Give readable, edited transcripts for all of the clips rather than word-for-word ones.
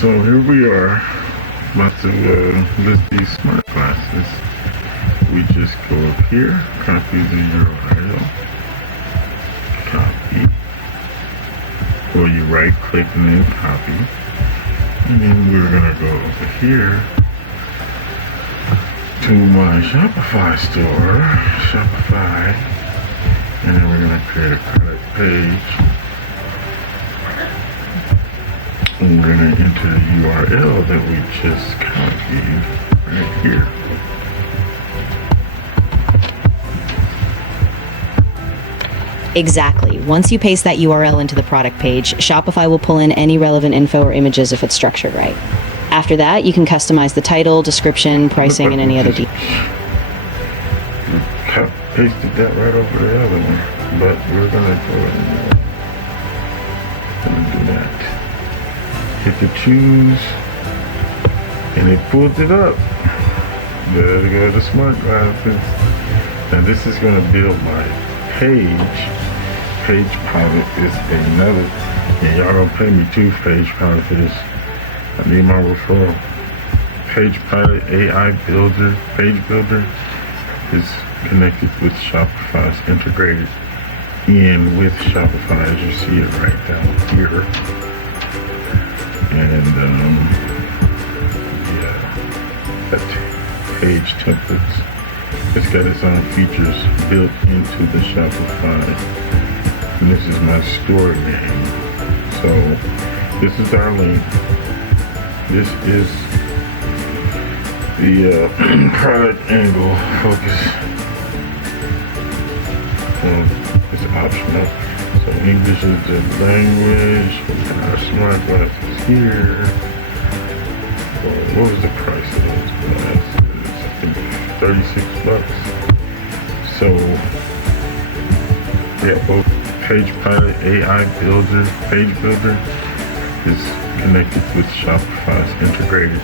So here we are, about to list these smart glasses. We just go up here, copy the URL, copy, or you right click and then copy, and then we're gonna go over here to my Shopify store, Shopify, and then we're gonna create a product page. And we're going to enter the URL that we just copied right here. Exactly. Once you paste that URL into the product page, Shopify will pull in any relevant info or images if it's structured right. After that, you can customize the title, description, pricing, and any other details. Pasted that right over the other one, but we're going to go and do that. Hit the choose, and it pulls it up. There we go, the smart glasses. Now this is going to build my page. Page pilot is another, and y'all gonna pay me too, page pilot, for this. I need my referral. Page pilot AI builder, page builder is connected with Shopify. It's integrated in with Shopify, as you see it right down here. And yeah, that page templates, it's got its own features built into the Shopify. And this is my store name. So this is our link. This is the product angle focus. It's optional. So English is the language. We got our smart glasses here. What was the price of those glasses? I think $36. So yeah, both Page Pilot AI Builder, Page Builder is connected with Shopify. It's integrated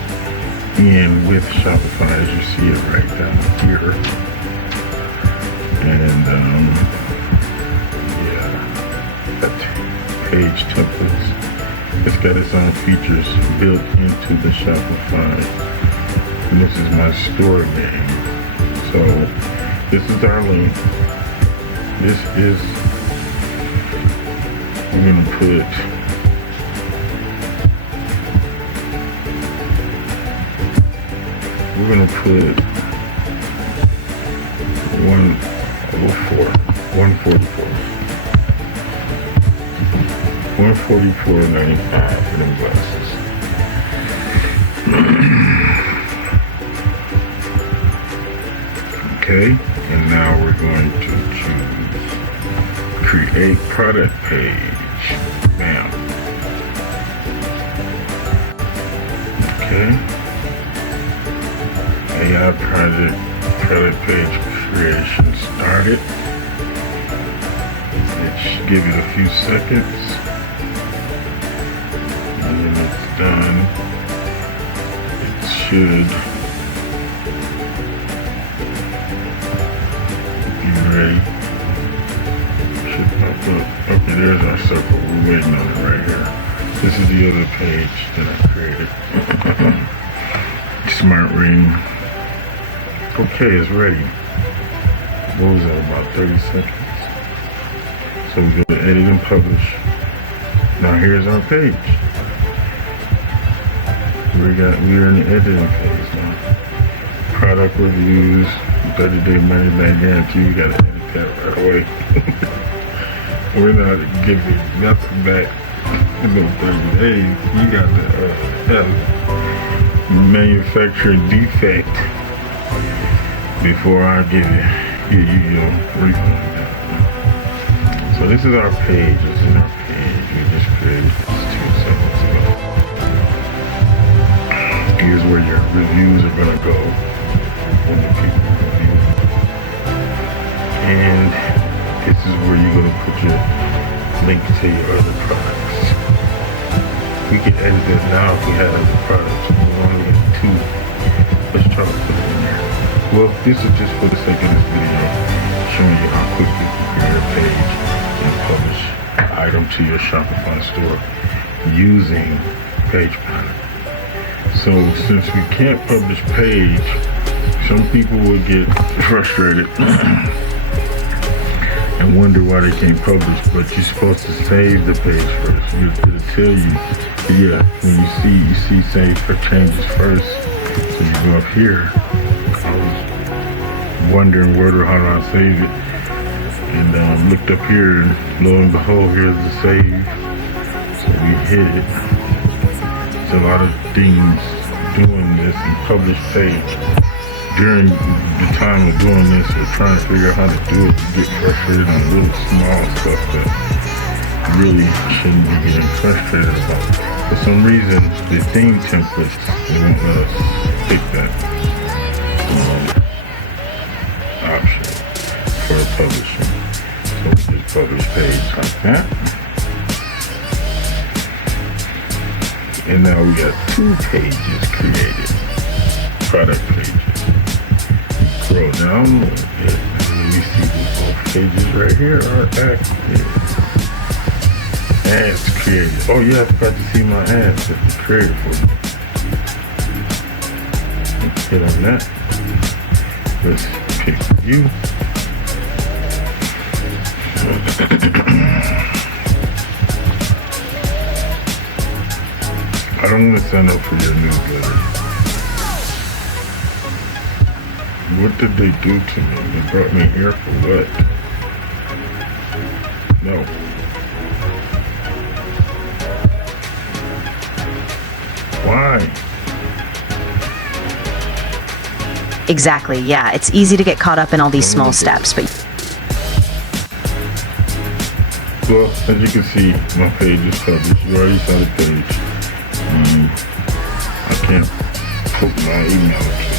in with Shopify, as you see it right down here. And page templates, it's got its own features built into the Shopify. And this is my store name. So this is our link. This is, we're gonna put $144.95 for them glasses. Okay, and now we're going to choose create product page. Bam. Okay. AI product page creation started. It should give it a few seconds. And then it's done. It should be ready. Should pop up. Okay, there's our circle. We're waiting on it right here. This is the other page that I created. Smart ring. Okay, it's ready. What was that, about 30 seconds? So we go to edit and publish. Now here's our page. We're in the editing phase now. Product reviews, 30-day money back guarantee. You gotta edit that right away. We're not giving nothing back in those 30 days. You got to have manufacturing defect before I give you your refund. So this is our page. This is our page. We just created this 2 seconds ago. Here's where your reviews are gonna go when the people review. And this is where you're gonna put your link to your other products. We can edit that now if we have the products. We only have 2. Let's try to put it in there. Well, this is just for the sake of this video, showing you how quickly you can create a page and publish an item to your Shopify store using Page Pilot. So since we can't publish page, some people would get frustrated and wonder why they can't publish, but you're supposed to save the page first. It'll tell you, yeah, when you see save for changes first. So you go up here. I was wondering how do I save it, and looked up here, and lo and behold, here's the save. So we hit it. There's a lot of things doing this and publish page. During the time of doing this, we're trying to figure out how to do it. You get frustrated on little small stuff that really shouldn't be getting frustrated about. For some reason, the theme templates, they won't let us pick that option for publishing. So we just publish page like that. And now we got 2 pages created, product pages. Scroll down a little bit, and we see these both pages right here are active. Ads created. Oh yeah, I forgot to see my ads that we created for you. Let's hit on that. Let's pick you. I don't want to sign up for your newsletter. What did they do to me? They brought me here for what? No. Why? Exactly, yeah. It's easy to get caught up in all these small steps, but... Well, as you can see, my page is published. You already saw the page. I can't put my email address.